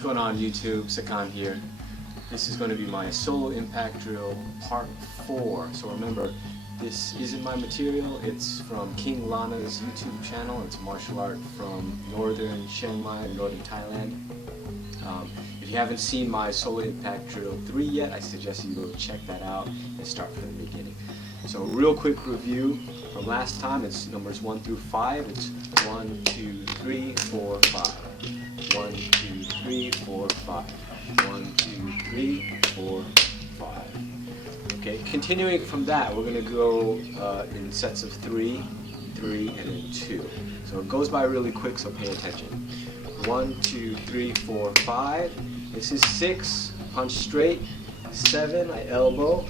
What's going on YouTube? Sakan here. This is going to be my solo impact drill part 4. So remember, this isn't my material, it's from King Lana's YouTube channel. It's martial art from northern Chiang Mai, northern Thailand. If you haven't seen my solo impact drill 3 yet, I suggest you go check that out and start from the beginning. So real quick review from last time, it's numbers 1 through 5. It's 1, 2, 3, 4, 5. 1, 2, 3, 4, 5. 1, 2, 3, 4, 5. Okay, continuing from that, we're going to go in sets of 3, 3, and then 2. So it goes by really quick, so pay attention. 1, 2, 3, 4, 5. This is 6, punch straight. 7, I elbow.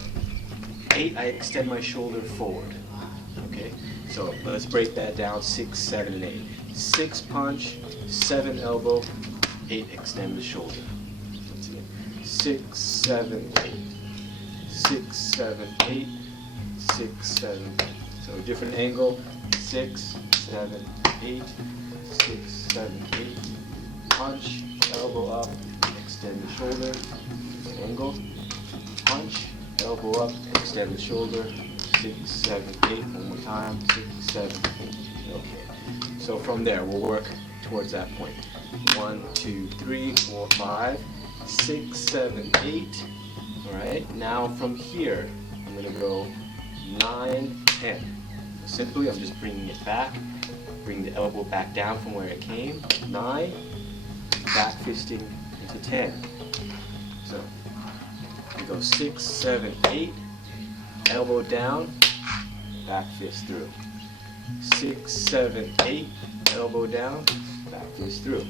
8, I extend my shoulder forward. Okay, so let's break that down. 6, 7, and 8. 6 punch, 7 elbow, 8 extend the shoulder. Once again, 6, 7, 8. 6, 7, 8. 6, 7, 8. So a different angle. 6, 7, 8. 6, 7, 8. Punch, elbow up, extend the shoulder. Angle. Punch, elbow up, extend the shoulder. 6, 7, 8. One more time. 6, 7, 8. Okay. So from there, we'll work towards that point. 1, 2, 3, 4, 5, 6, 7, 8. All right. Now from here, I'm going to go 9, 10. Simply, I'm just bringing it back. Bring the elbow back down from where it came. 9. Back fisting into 10. So we go 6, 7, 8. Elbow down. Back fist through. 6, 7, 8. Elbow down. Back fist through.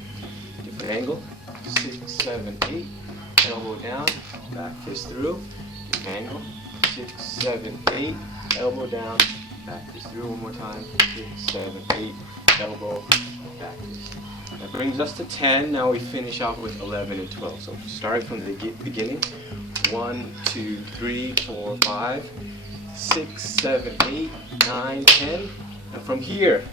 Different angle. 6, 7, 8. Elbow down. Back fist through. Different angle. 6, 7, 8. Elbow down. Back fist through one more time. 6, 7, 8. Elbow. Back fist. That brings us to 10. Now we finish off with 11 and 12. So starting from the beginning. 1, 2, 3, 4, 5, 6, 7, 8, 9, 10. And from here,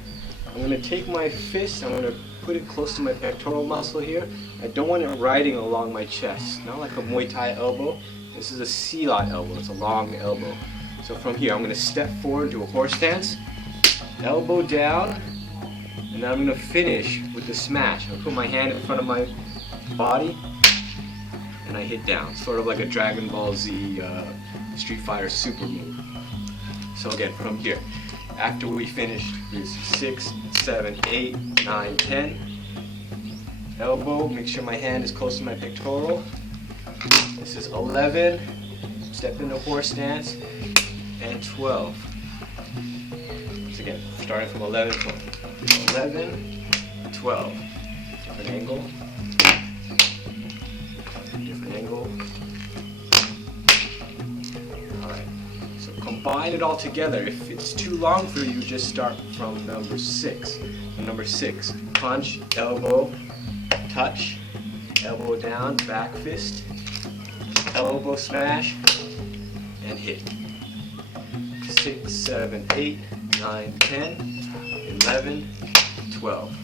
I'm going to take my fist, I'm going to put it close to my pectoral muscle here. I don't want it riding along my chest, not like a Muay Thai elbow. This is a Silat elbow, it's a long elbow. So from here, I'm going to step forward to a horse stance, elbow down, and then I'm going to finish with the smash. I'll put my hand in front of my body, and I hit down, sort of like a Dragon Ball Z Street Fighter super move. So again, from here, after we finished this 6, 7, 8, 9, 10, elbow, make sure my hand is close to my pectoral. This is 11, step into horse stance, and 12. Once again, starting from 11, 12. 11, 12. Different angle. Different angle. Alright, so combine it all together. If it's too long for you, just start from number 6. Number 6, punch, elbow, touch, elbow down, back fist, elbow smash, and hit. 6, 7, 8, 9, 10, 11, 12.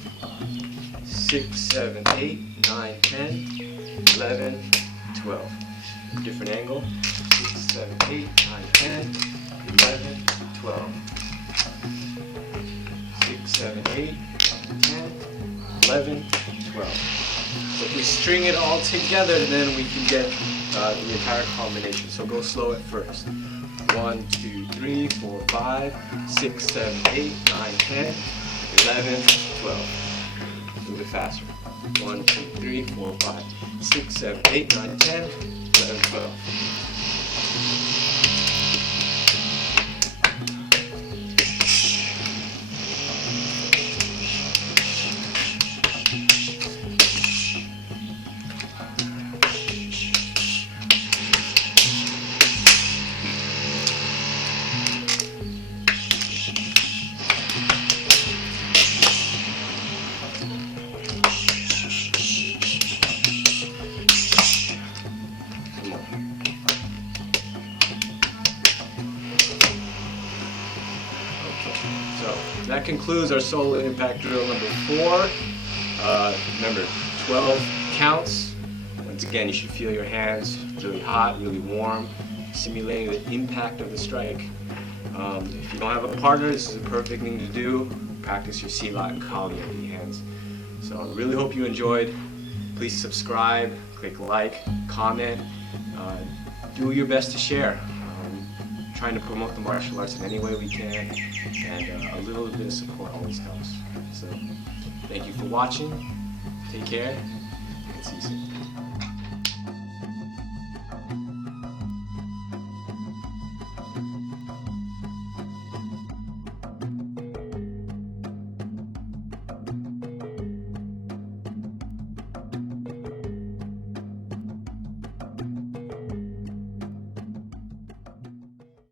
6, 7, 8, 9, 10, 11, 12. Different angle. 6, 7, 8, 9, 10, 11, 12. 6, 7, 8, 10, 11, 12. So if we string it all together, then we can get the entire combination. So go slow at first. 1, 2, 3, 4, 5, 6, 7, 8, 9, 10, 11, 12. Move it faster. 1, 2, 3, 4, 5, 6, 7, 8, 9, 10, 11, 12. So that concludes our solo impact drill number 4. Remember, 12 counts, again, you should feel your hands really hot, really warm, simulating the impact of the strike. If you don't have a partner, this is a perfect thing to do. Practice your silat and kali with the hands. So I really hope you enjoyed. Please subscribe, click like, comment, do your best to share. Trying to promote the martial arts in any way we can, and a little bit of support always helps. So thank you for watching, take care, and see you soon.